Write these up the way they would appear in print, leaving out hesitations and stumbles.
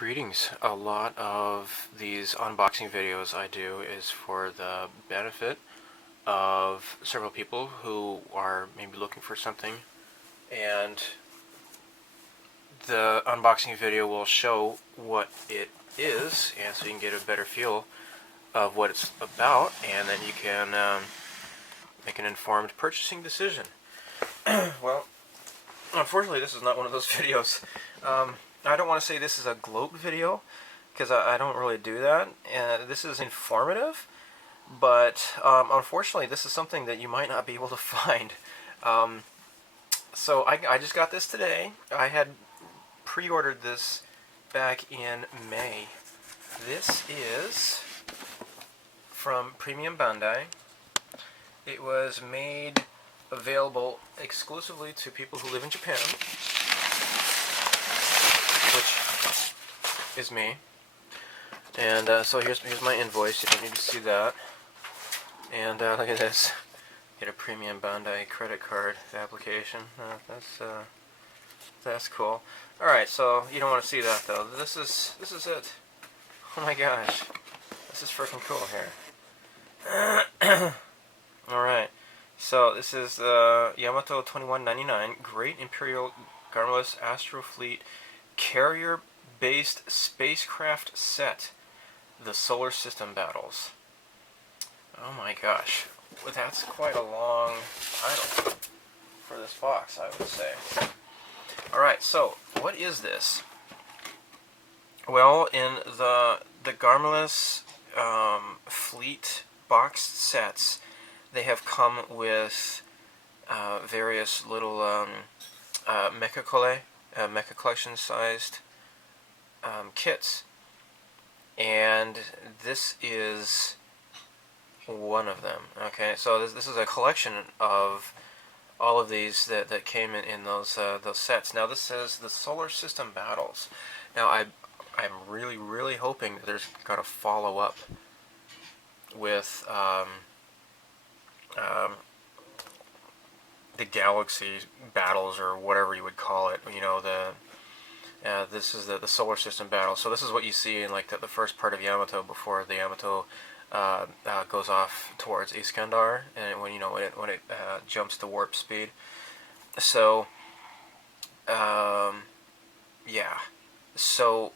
Greetings. A lot of these unboxing videos I do is for the benefit of several people who are maybe looking for something, and the unboxing video will show what it is, and so you can get a better feel of what it's about, and then you can make an informed purchasing decision. Well, unfortunately this is not one of those videos. I don't want to say this is a gloat video, because I don't really do that. This is informative, but unfortunately this is something that you might not be able to find. So I just got this today. I had pre-ordered this back in May. This is from Premium Bandai. It was made available exclusively to people who live in Japan, which is me. And so here's my invoice. You don't need to see that. And look at this. Get a Premium Bandai credit card application. That's cool. All right, so you don't want to see that though. This is it. Oh my gosh, this is freaking cool here. All right, so this is the Yamato 2199 Great Imperial Garmillas Astro Fleet Carrier-based Spacecraft set, the Solar System Battles. Oh my gosh, well, that's quite a long title for this box, I would say. Alright, so what is this? Well, in the Garmillas Fleet box sets, they have come with various little mecha collection sized kits, and this is one of them. Okay, so this is a collection of all of these that came in those sets. Now this says the Solar System Battles. Now I'm really hoping that there's got a follow up with the Galaxy Battles, or whatever you would call it. You know, this is the Solar System Battle. So this is what you see in like the first part of Yamato before the Yamato goes off towards Iskandar, and when it jumps to warp speed. So yeah. So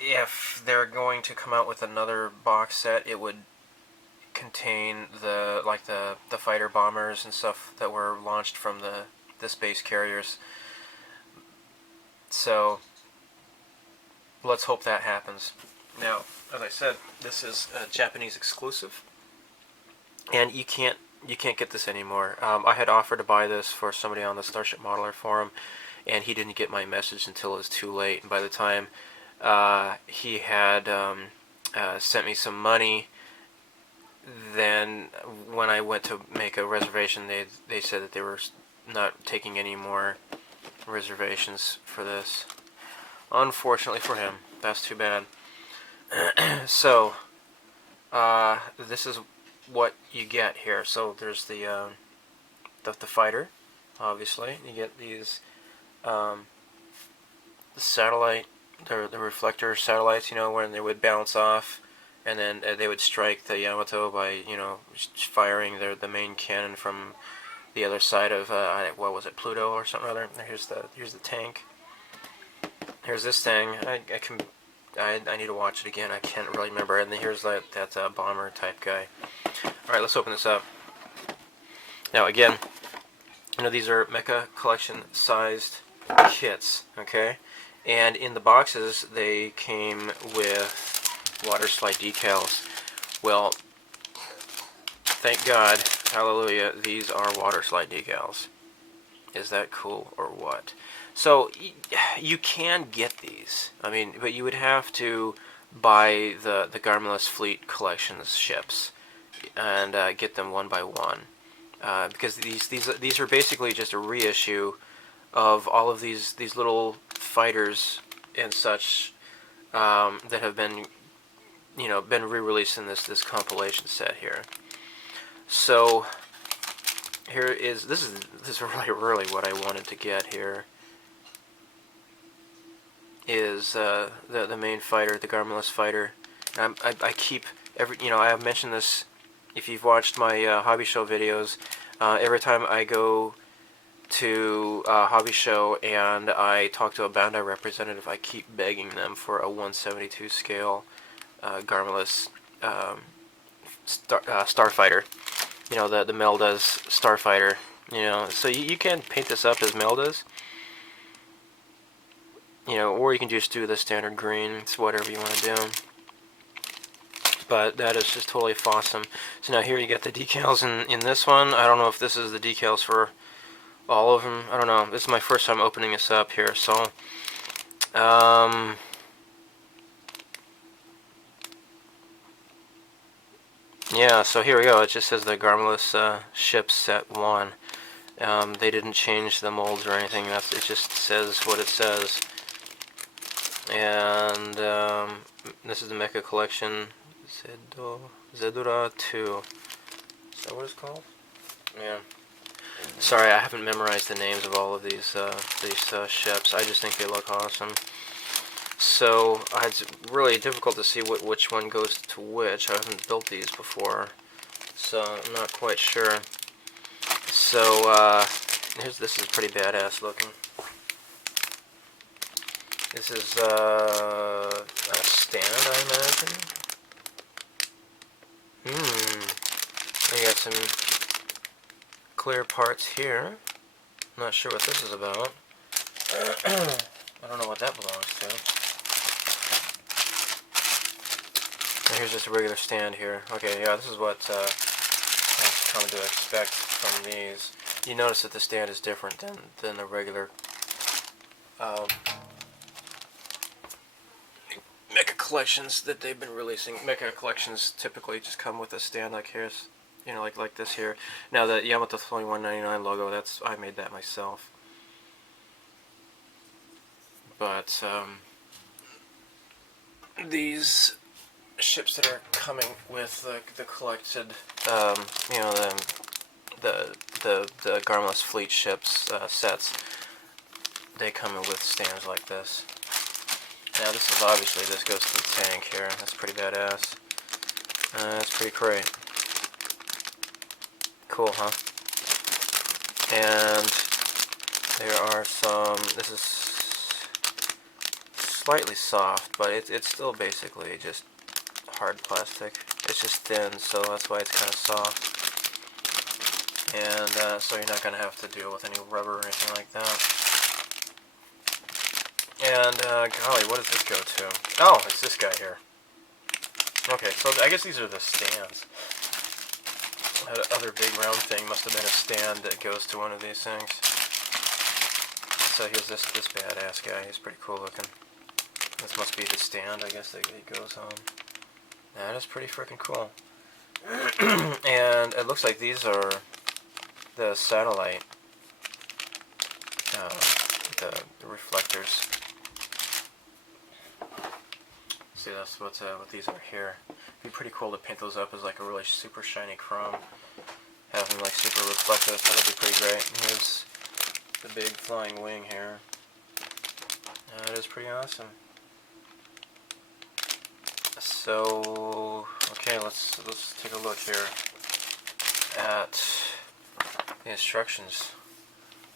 if they're going to come out with another box set, it would contain the fighter bombers and stuff that were launched from the space carriers. So let's hope that happens. Now, as I said, this is a Japanese exclusive, and you can't get this anymore. I had offered to buy this for somebody on the Starship Modeler forum, and he didn't get my message until it was too late. And by the time he had sent me some money, then when I went to make a reservation, they said that they were not taking any more reservations for this. Unfortunately for him, that's too bad. So this is what you get here. So there's the fighter, obviously. You get these the satellite, the reflector satellites, when they would bounce off, and then they would strike the Yamato by firing the main cannon from the other side of what was it, Pluto or something or other. Here's the tank. Here's this thing. I need to watch it again. I can't really remember. And then here's that bomber type guy. Alright, let's open this up. Now again, these are mecha collection sized kits, okay? And in the boxes they came with Waterslide Decals. Well, thank God, hallelujah, these are Waterslide Decals. Is that cool or what? So you can get these, but you would have to buy the Garmillas Fleet Collections ships and get them one by one, because these are basically just a reissue of all of these little fighters and such that have been re-released in this compilation set here. So here is this is really what I wanted to get here. is the main fighter, the Garmillas fighter. I keep I have mentioned this if you've watched my hobby show videos. Every time I go to a hobby show and I talk to a Bandai representative, I keep begging them for a 172 scale Garmillas Starfighter. The Melda's Starfighter. So you can paint this up as Melda's. Or you can just do the standard green. It's whatever you want to do. But that is just totally awesome. So now here you get the decals in this one. I don't know if this is the decals for all of them. I don't know. This is my first time opening this up here, so yeah, so here we go. It just says the Garmillas ship set 1. They didn't change the molds or anything. It just says what it says. And this is the Mecha Collection Zedura 2. Is that what it's called? Yeah. Sorry, I haven't memorized the names of all of these ships. I just think they look awesome. So it's really difficult to see which one goes to which. I haven't built these before, so I'm not quite sure. So this is pretty badass looking. This is a stand, I imagine. We got some clear parts here. Not sure what this is about. I don't know what that belongs to. And here's just a regular stand here. Okay, yeah, this is what I was coming to expect from these. You notice that the stand is different than the regular Mecha collections that they've been releasing. Mecha collections typically just come with a stand like here's, like this here. Now the Yamato 2199 logo, I made that myself. But these ships that are coming with the collected, the Garmillas fleet ships sets, they come in with stands like this. Now this is obviously, this goes to the tank here. That's pretty badass. That's pretty great. Cool, huh? And there are some, this is slightly soft, but it's still basically just hard plastic. It's just thin, so that's why it's kind of soft. And so you're not going to have to deal with any rubber or anything like that. And, golly, what does this go to? Oh, it's this guy here. Okay, so I guess these are the stands. That other big round thing must have been a stand that goes to one of these things. So here's this badass guy. He's pretty cool looking. This must be the stand, I guess, that it goes on. That is pretty freaking cool. And it looks like these are the satellite, the reflectors. See, that's what these are here. It'd be pretty cool to paint those up as like a really super shiny chrome. Have them like super reflective. That'd be pretty great. And here's the big flying wing here. That is pretty awesome. So, okay, let's take a look here at the instructions.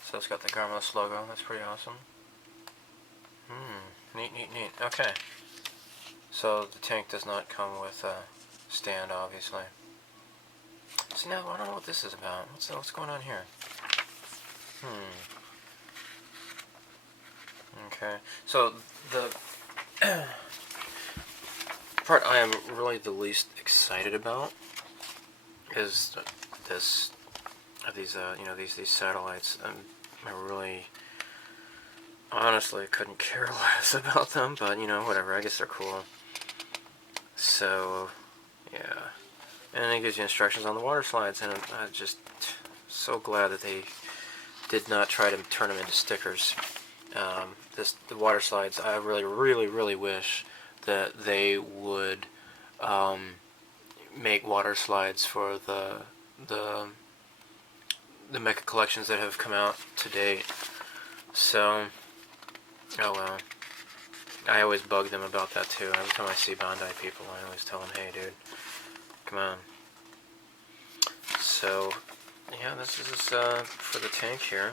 So it's got the Garmillas logo. That's pretty awesome. Neat. Okay. So the tank does not come with a stand, obviously. So now I don't know what this is about. What's going on here? Okay. So the part I am really the least excited about is these satellites. I really, honestly, couldn't care less about them, but whatever. I guess they're cool. So, yeah. And it gives you instructions on the water slides, and I'm just so glad that they did not try to turn them into stickers. The water slides, I really wish that they would make water slides for the Mecha collections that have come out to date. So, oh well. I always bug them about that too. Every time I see Bandai people, I always tell them, hey dude, come on. So, yeah, this is for the tank here.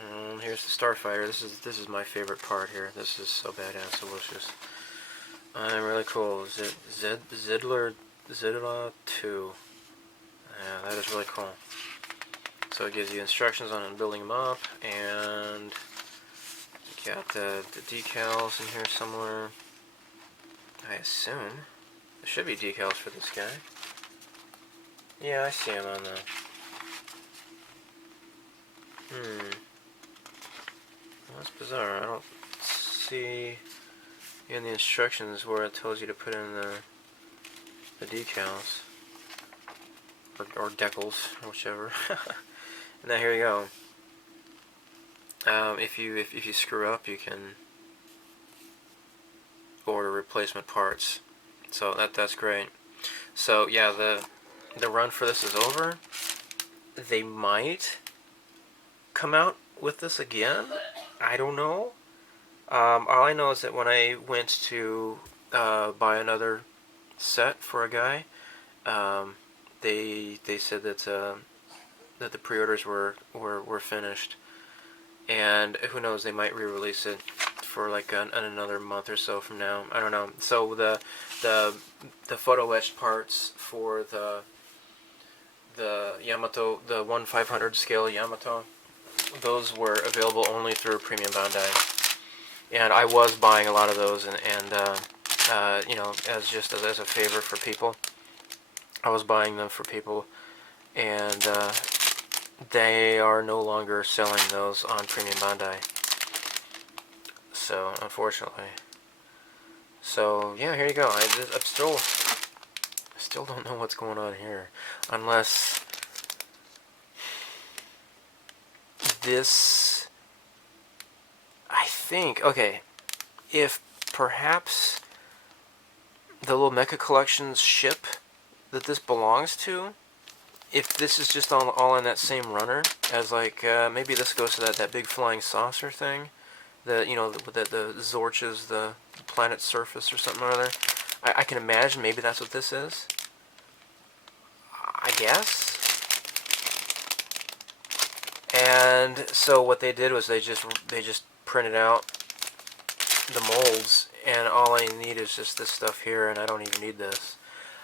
And here's the Starfighter. This is my favorite part here. This is so badass, delicious. Really cool. Zidler 2. Yeah, that is really cool. So it gives you instructions on building them up, and you got the decals in here somewhere. I assume there should be decals for this guy. Yeah, I see him on the. Well, that's bizarre. I don't see in the instructions where it tells you to put in the decals or decals, whichever. Now here you go. If you screw up, you can order replacement parts. So that's great. So yeah, the run for this is over. They might come out with this again. I don't know. All I know is that when I went to buy another set for a guy, they said that the pre-orders were finished, and who knows, they might re-release it for like another month or so from now. I don't know. So the photo etched parts for the Yamato, the 1/500 scale Yamato, those were available only through Premium Bandai, and I was buying a lot of those, and you know, as a favor for people, I was buying them for people, and they are no longer selling those on Premium Bandai. So unfortunately, so yeah, here you go. I still don't know what's going on here, unless this, I think, okay, if perhaps the little mecha collections ship that this belongs to, if this is just all in that same runner, as like, maybe this goes to that big flying saucer thing, you know, the Zorch's, the planet surface or something or other. I can imagine maybe that's what this is. I guess. And so what they did was they just printed out the molds, and all I need is just this stuff here, and I don't even need this,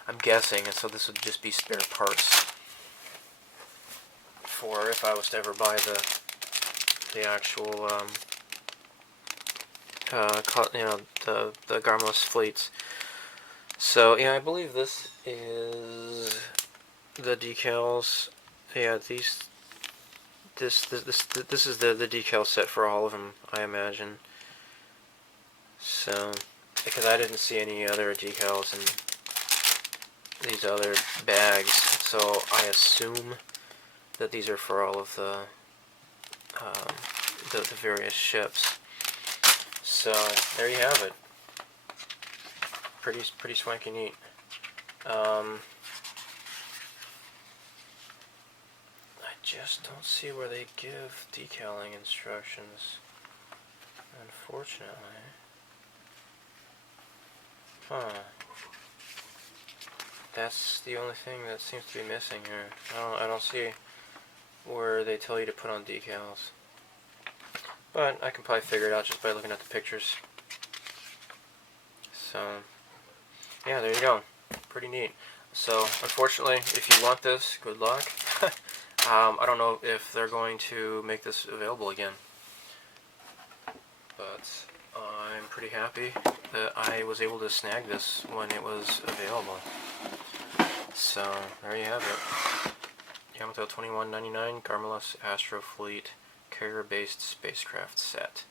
I'm guessing. And so this would just be spare parts for if I was to ever buy the actual you know, the Garmillas fleets. So yeah, I believe this is the decals. Yeah, this is the decal set for all of them, I imagine. So, because I didn't see any other decals in these other bags, so I assume that these are for all of the various ships. So there you have it. Pretty swanky neat. I just don't see where they give decaling instructions, unfortunately. Huh. That's the only thing that seems to be missing here. I don't see where they tell you to put on decals. But I can probably figure it out just by looking at the pictures. So, yeah, there you go. Pretty neat. So, unfortunately, if you want this, good luck. I don't know if they're going to make this available again. But I'm pretty happy that I was able to snag this when it was available. So, there you have it. Yamato $21.99 Garmillas Astro Fleet carrier-based spacecraft set.